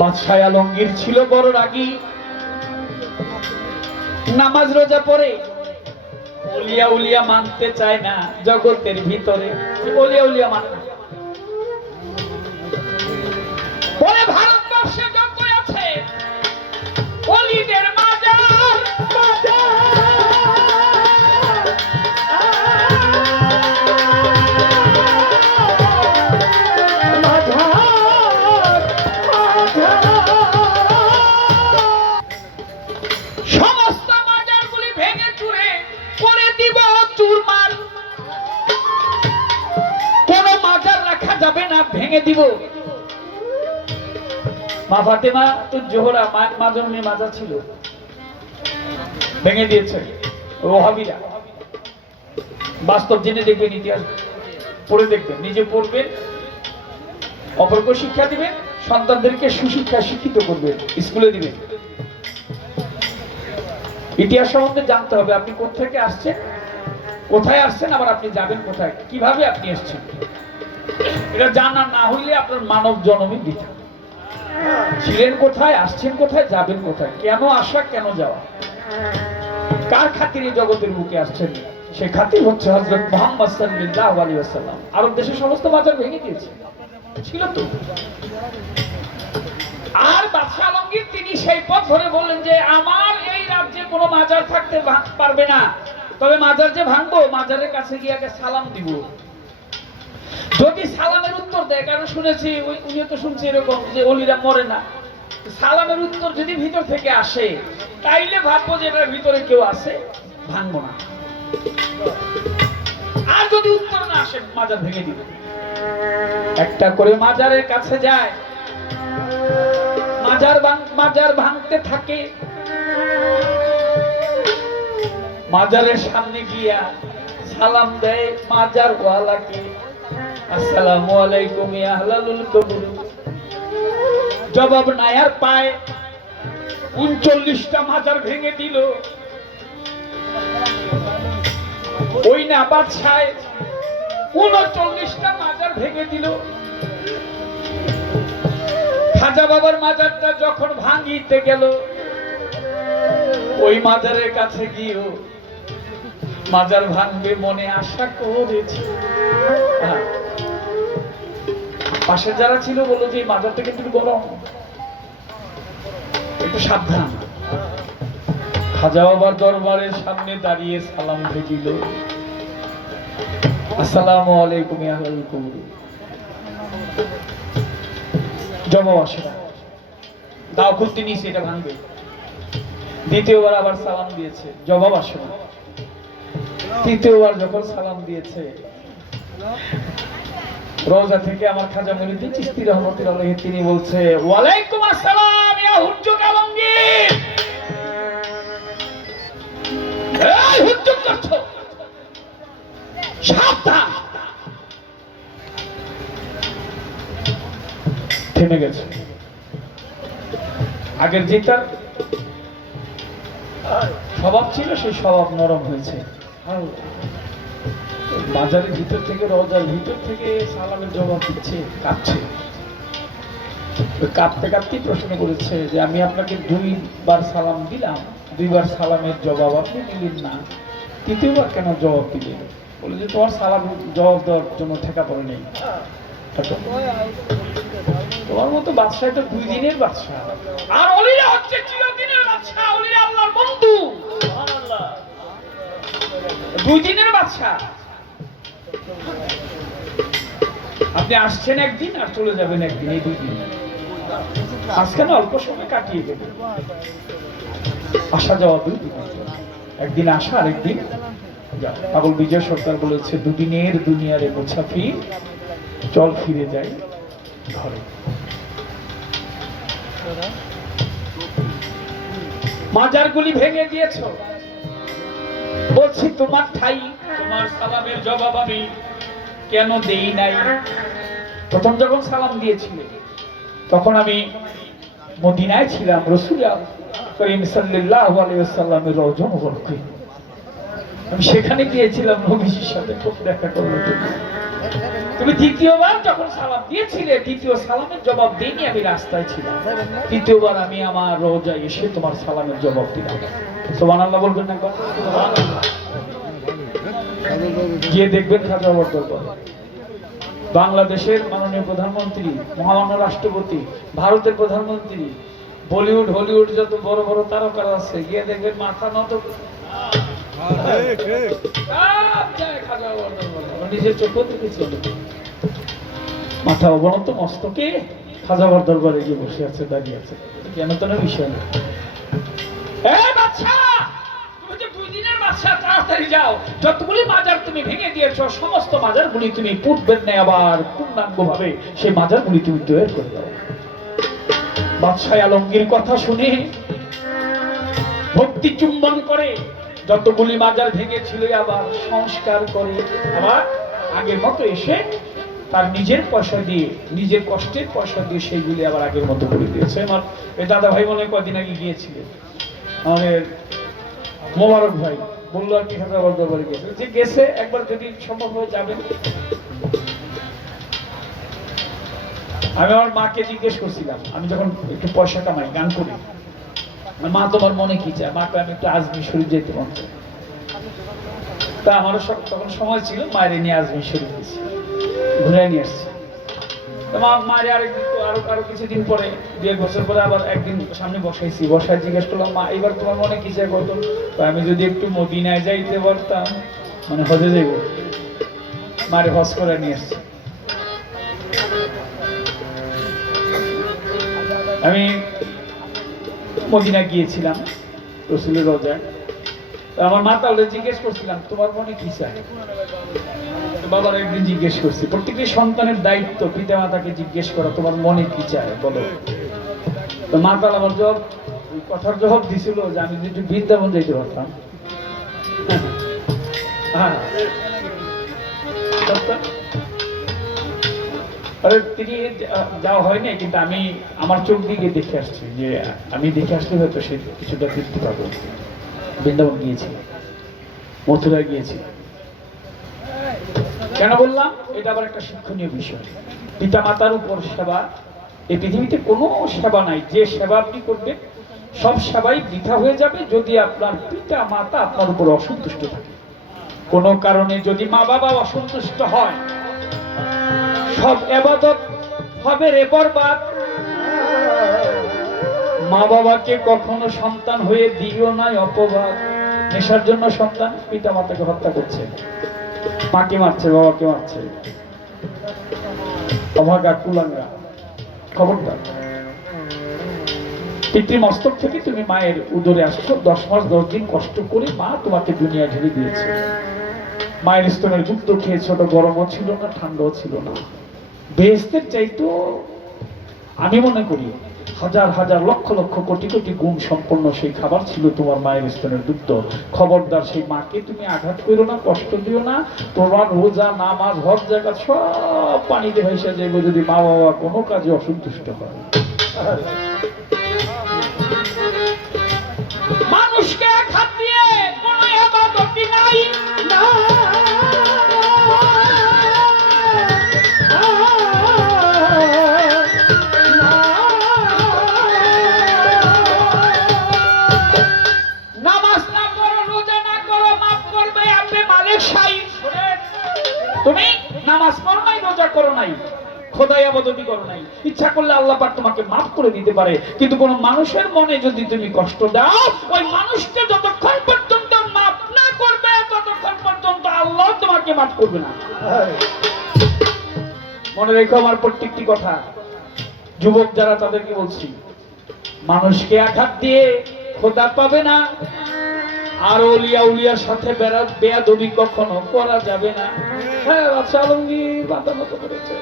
বাদশাহ আলমগীর ছিল বড় রাগী, নামাজ রোজা পড়ে ওলিয়া উলিয়া মানতে চায় না। জগতের ভিতরে ওলিয়া উলিয়া মানে না। পরে ভারতবর্ষে যত আছে ওলিদের মাজার, সমস্ত মাজারগুলি ভেঙে চুরে করে দিব চুরমার। কোন মাজার রাখা যাবে না, ভেঙে দিব। মা ফাতেমা তো জোহরা মাজনুনি মাজার ছিল, ভেঙে দিয়েছে ওহাবিরা। বাস্তব জেনে দেখবেন, ইতিহাস পড়ে দেখবেন, নিজে পড়বেন, অপরকে শিক্ষা দিবেন, সন্তানদেরকে সুশিক্ষা শিক্ষিত করবেন, স্কুলে দিবেন। ইতিহাস সম্বন্ধে জানতে হবে, আপনি কোথেকে আসছেন, কোথায় আসছেন, আবার আপনি যাবেন কোথায়, কিভাবে আপনি এসেছেন। এটা জানা না হইলে আপনার মানব জন্মই বৃথা। ছিলেন কোথায়, আসছেন কোথায়, যাবেন কোথায়, কেন আসা, কেন যাওয়া, কার খাতিরে জগতের বুকে আসছেন, সে খাতির হচ্ছে হযরত মুহাম্মদ সাল্লাল্লাহু আলাইহি ওয়াসাল্লাম। আরব দেশের সমস্ত মাজার ভেঙে দিয়েছে, ছিল তো। আর বাদশাহ আলমগীর তিনি সেই পথ ধরে বললেন যে আমার এই রাজ্যে কোনো মাজার থাকতে পারবে না, তবে মাজার যে ভাঙবো, মাজারের কাছে গিয়ে আগে সালাম দিব। যদি সালামের উত্তর দেয়, কারণ শুনেছি উনিও তো শুনছি এরকম যে ওলিরা মরে না, সালামের উত্তর যদি ভিতর থেকে আসে তাইলে ভাববো যে এটার ভিতরে কেউ আছে, ভাঙবো না। আর যদি উত্তর না আসে, মাজার ভেঙে দিব। একটা করে মাজারের কাছে যায়, মাজার ভাঙতে থাকে। মাজারের সামনে গিয়া সালাম দেয় মাজার ওয়ালাকে, আসসালামু আলাইকুম ইয়া আহলাল কবর। জবাব নাই আর পায়। 39টা মাজার ভেঙে দিল। ওই না বাদশাহ 39টা মাজার ভেঙে দিল। খাজা বাবার মাজারটা যখন ভাঙিতে গেল, ওই মাজারের কাছে গিয়েও মাজার ভাঙবে মনে আশা করেছে। পাশে যারা ছিল বলল যে মাজারটা কিন্তু গরম, একটু সাবধান। খাজা বাবার দরবারের সামনে দাঁড়িয়ে সালাম দিল, আসসালামু আলাইকুম ইয়া আহলাল কবর। জবাব আসে না, দাও খুঁজতে নিয়েছে, এটা ভাঙবে। দ্বিতীয়বার আবার সালাম দিয়েছে, জবাব আসে না। তৃতীয়বার যখন সালাম দিয়েছে, রওজা থেকে আমার খাজা মুঈনুদ্দিন চিশতি রাহমাতুল্লাহ আলাইহি তিনি বলছে, ওয়ালাইকুম আসসালাম ইয়া হুজ্জত আলমগীর। এই হুজ্জত করছো, সাবধান। থেমে গেছে। আগের যেটা স্বভাব ছিল সেই স্বভাব নরম হয়েছে। বাজারের ভিতর থেকে, রওজার ভিতর থেকে সালামের জবাব দিচ্ছে, কাঁপছে। কাঁপতে কাঁপতেই প্রশ্ন করেছে যে আমি আপনাকে 2বার সালাম দিলাম, 2বার সালামের জবাব আপনি দিলেন না, তৃতীয়বার কেন জবাব দিলেন? বলে যে তোমার সালাম জবাব দেওয়ার জন্য ঠেকা পড়ে নেই। তোমার মতো বাদশাহ তো 2 দিনের বাদশাহ, আর ওলিরা হচ্ছে চিরদিনের বাদশাহ। ওলিরা আল্লাহর বন্ধু, সুবহানাল্লাহ। 2 দিনের বাদশাহ। আপনি আসছেন একদিন আর চলে যাবেন একদিন, এই 2 দিন। আজকে না অল্প সময় কাটিয়ে দেবেন, আসা যাওয়া 2 দিন, একদিন আসা আর একদিন যা। পাগল বিজয় সরকার বলেছে, 2 দিনের দুনিয়ারে মুসাফির, চল ফিরে যাই ঘরে। মাজারগুলি ভেঙে দিয়েছো, বলছি তোমার ঠাই, তোমার সালামের জবাব আমি কেন দেই নাই? প্রথম যখন সালাম দিয়েছিলে তখন আমি মদিনায় ছিলাম, রাসূল করিম সাল্লাল্লাহু আলাইহি ওয়াসাল্লামের রওজা মুবারকে। আমি সেখানে গিয়েছিলাম নবীর সাথে খুব দেখা করার জন্য। তুমি দ্বিতীয়বার যখন সালাম দিয়েছিলে, দ্বিতীয় সালামের জবাব দিইনি, আমি রাস্তায় ছিলাম। তৃতীয়বার আমি আমার রোজায় এসে তোমার সালামের জবাব দিলাম। সুবহানাল্লাহ বলবেন না একবার? সুবহানাল্লাহ। গিয়ে দেখবেন খাজা বরদরবার, বাংলাদেশের মাননীয় প্রধানমন্ত্রী, মহামান্য রাষ্ট্রপতি, ভারতের প্রধানমন্ত্রী, বলিউড হলিউড যত বড় বড় তারকারা আছে, গিয়ে দেখবেন মাথা নত নিজের চোখে দেখেছি, মাথা অবনত মস্তকে খাজা বরদরবারে গিয়ে বসে আছে, দাঁড়িয়ে আছে। কেন তো না বিষয় না। তাড়াতাড়ি যাও, যতগুলি মাজার তুমি ভেঙে দিয়েছো সমস্ত মাজারগুলি তুমি পুঁতবেন না, আবার পূর্ণাঙ্গ ভাবে সেই মাজারগুলি তুমি তৈরি করে দাও। বাদশাহ আলমগীর কথা শুনে ভক্তি চুম্বন করে যতগুলি মাজার ভেঙেছিল আবার সংস্কার করে, আবার আগের মতো এসে তার নিজের পয়সা দিয়ে, নিজের কষ্টের পয়সা দিয়ে সেইগুলি আবার আগের মতো করে দিয়েছে। আমার এই দাদা ভাই মনে কদিন আগে গিয়েছিলেন, আমাদের মোবারক ভাই বললো আর কি খাজা বরদরবারে গেছে, যে গেছে একবার যদি সম্ভব হয়ে যাবেন। আমি আমার মাকে জিজ্ঞেস করছিলাম, আমি যখন একটু পয়সা কামাই গান করি, মা তোমার মনে কি চায়? মাকে আমি একটু আজমির শরীফ যেতে মন চাই। তা আমারও তখন সময় ছিল, মায়ের নিয়ে আজমির শরীফ গেছি, ঘুরে নিয়ে আসছি। মায়ের আরো কিছুদিন পরে, 2-1 বছর পরে আবার একদিন সামনে বসাইছি, বসায় জিজ্ঞেস করলাম, মা এবার তোমার মনে কি চায় কত? আমি যদি একটু মদিনায় যাইতে পারতাম, মানে হজে যাইব, মায়ের হজ করে নিয়ে আসছি। আমি মদিনা গিয়েছিলাম রাসূলের রওজায়, আমার মা তাহলে জিজ্ঞেস করছিলাম তোমার মনে কি চায়? বাবার একদিন জিজ্ঞেস করছি, প্রত্যেকটি সন্তানের দায়িত্ব পিতা মাতাকে জিজ্ঞেস করা তোমার মনে কি চায় বলো। তো মা তাহলে আমার কথার জবাব দিছিল যে আমি যদি বৃন্দাবন যাইতে পারতাম। হ্যাঁ, তিনি যাওয়া হয়নি, কিন্তু আমি আমার চোখ দিকে দেখে আসছি, যে আমি দেখে আসলে হয়তো সে কিছুটা তৃপ্তি পাবো। বৃন্দাবন গিয়েছিলাম, মথুরা গিয়েছিলাম। কেন বললাম? এটা আবার একটা শিক্ষণীয় বিষয়। পিতা মাতার উপর সেবা, এই পৃথিবীতে কোনো সেবা নাই যে সেবা আপনি করবেন সব সেবাই বৃথা হয়ে যাবে যদি আপনার পিতা মাতা আপনার উপর অসন্তুষ্ট থাকে। কোনো কারণে যদি মা বাবা অসন্তুষ্ট হয়, সব ইবাদত হবে রে বরবাদ। মা বাবাকে কখনো সন্তান হয়ে দিও না অপবাদ। নেশার জন্য সন্তান পিতা মাতাকে হত্যা করছে, মাকে মারছে, বাবাকে মারছে, অভাগা কুলাঙ্গা। খবরদার, পিতৃমস্তক থেকে তুমি মায়ের উদরে আসছো, 10 মাস 10 দিন কষ্ট করে মা তোমাকে দুনিয়া ঝেড়ে দিয়েছে। মায়ের স্তনের যুক্ত খেয়েছো, ওটা গরমও ছিল না ঠান্ডাও ছিল না। বেহেশতের চাইতো আমি মনে করি হাজার হাজার লক্ষ লক্ষ কোটি কোটি গুণ সম্পন্ন সেই খাবার ছিল তোমার মায়ের স্তনের দুগ্ধ। খবরদার, সেই মাকে তুমি আঘাত করো না, কষ্ট দিও না। তোমার রোজা নামাজ হজ জাকাত সব পানিতে ভেসে যাবে যদি মা বাবা কোনো কাজে অসন্তুষ্ট হয়। মানুষকে আঘাত দিয়ে কোনো ইবাদতই নাই না। তুমি নামাজ পড়ো নাই, রোজা করো নাই, খোদাই ইবাদতি করো নাই, ইচ্ছা করলে আল্লাহ পাক তোমাকে মাফ করে দিতে পারে। কিন্তু কোন মানুষের মনে যদি তুমি কষ্ট দাও, ওই মানুষকে যতক্ষণ পর্যন্ত মাফ না করবে ততক্ষণ পর্যন্ত আল্লাহ তোমাকে মাফ করবে না। মনে রেখো আমার প্রত্যেকটি কথা। যুবক যারা, তাদেরকে বলছি, মানুষকে আঘাত দিয়ে খোদা পাবে না, আর ওলিয়া উলিয়ার সাথে বেয়াদবি কখনো করা যাবে না। হ্যাঁ, বাদশাহ আলমগীর বাঁধা মতো করেছে।